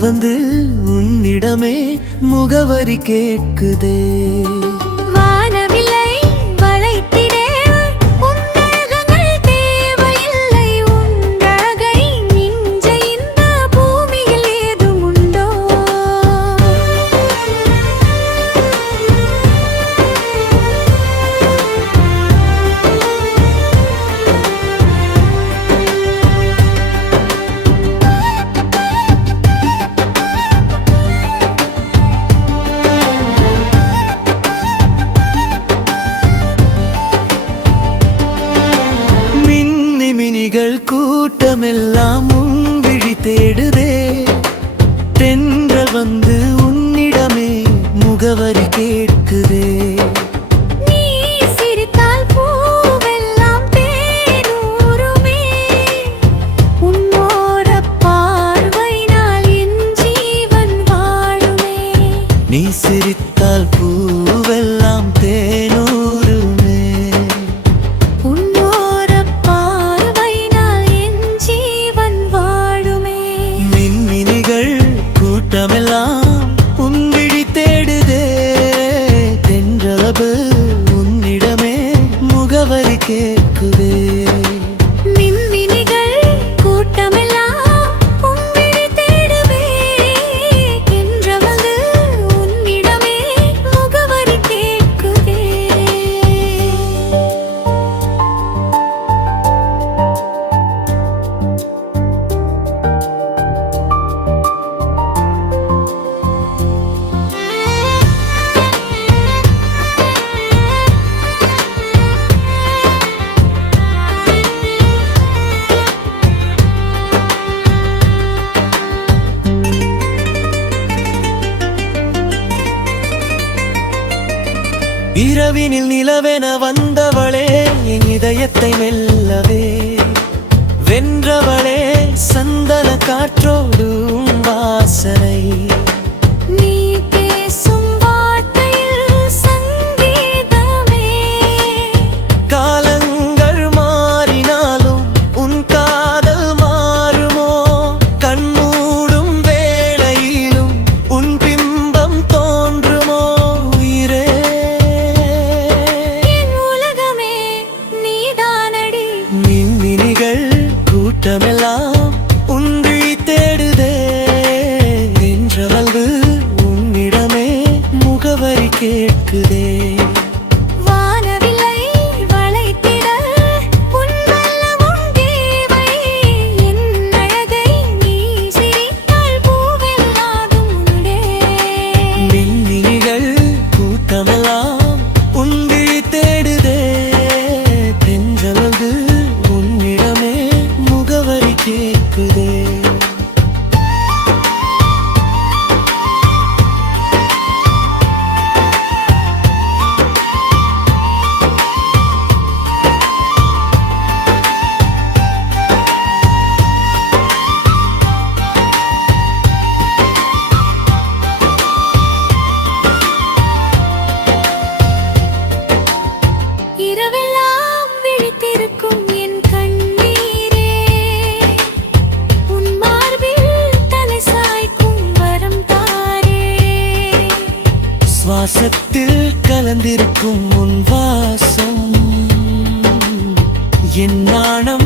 வந்து உன்னிடமே முகவரி கேட்குதே. கூட்டமெல்லாம் விழி தேடுதே. தென்றல் வந்து உன்னிடமே முகவரி கேட்குதே. நீ சிரித்தால் பூவெல்லாம் தேனூருமே. உன்னோர பார்வையினால் என் ஜீவன் வாழுமே. நீ சிரித்தால் பூவெல்லாம் தேனூருமே. கூட்டமெல்லாம் உன்விழி தேடுதே. தென்றலபு உன்னிடமே முகவரி கேட்குதே. மின்மினிகள் கூட்டமெல்லாம் உன்விழி தேடுவே. தென்றலபு உன்னிடமே முகவரி கேட்குதே. இரவினில் நிலவென வந்தவளே, என் இதயத்தை மெல்லவே வென்றவளே. சந்தன காற்றோடு வாசனை. நீ பேசும் வார்த்தையில் சங்கீதமே. காலங்கள் மாறினாலும் உன் காதல் மாறுமோ? கண்மூடும் வேளையிலும் உன் பிம்பம் தோன்றுமோ? உயிரே மின்மினிகள் கூட்டமெல்லாம் உன்விழி தேடுதே. என்றவள்வு உன்னிடமே முகவரி கேட்குதே. மின்மினிகள் கூட்டமெல்லாம் உன்விழி தேடுதே. தென்றலது உன்னிடமே முகவரி கேட்குதே. இரவெல்லாம் விழித்திருக்கும் என் கண்ணீரே. உன் மார்பில் தலை சாய்க்கும் வரம் தாரே. சுவாசத்தில் கலந்திருக்கும் உன் வாசம் என் நாணம்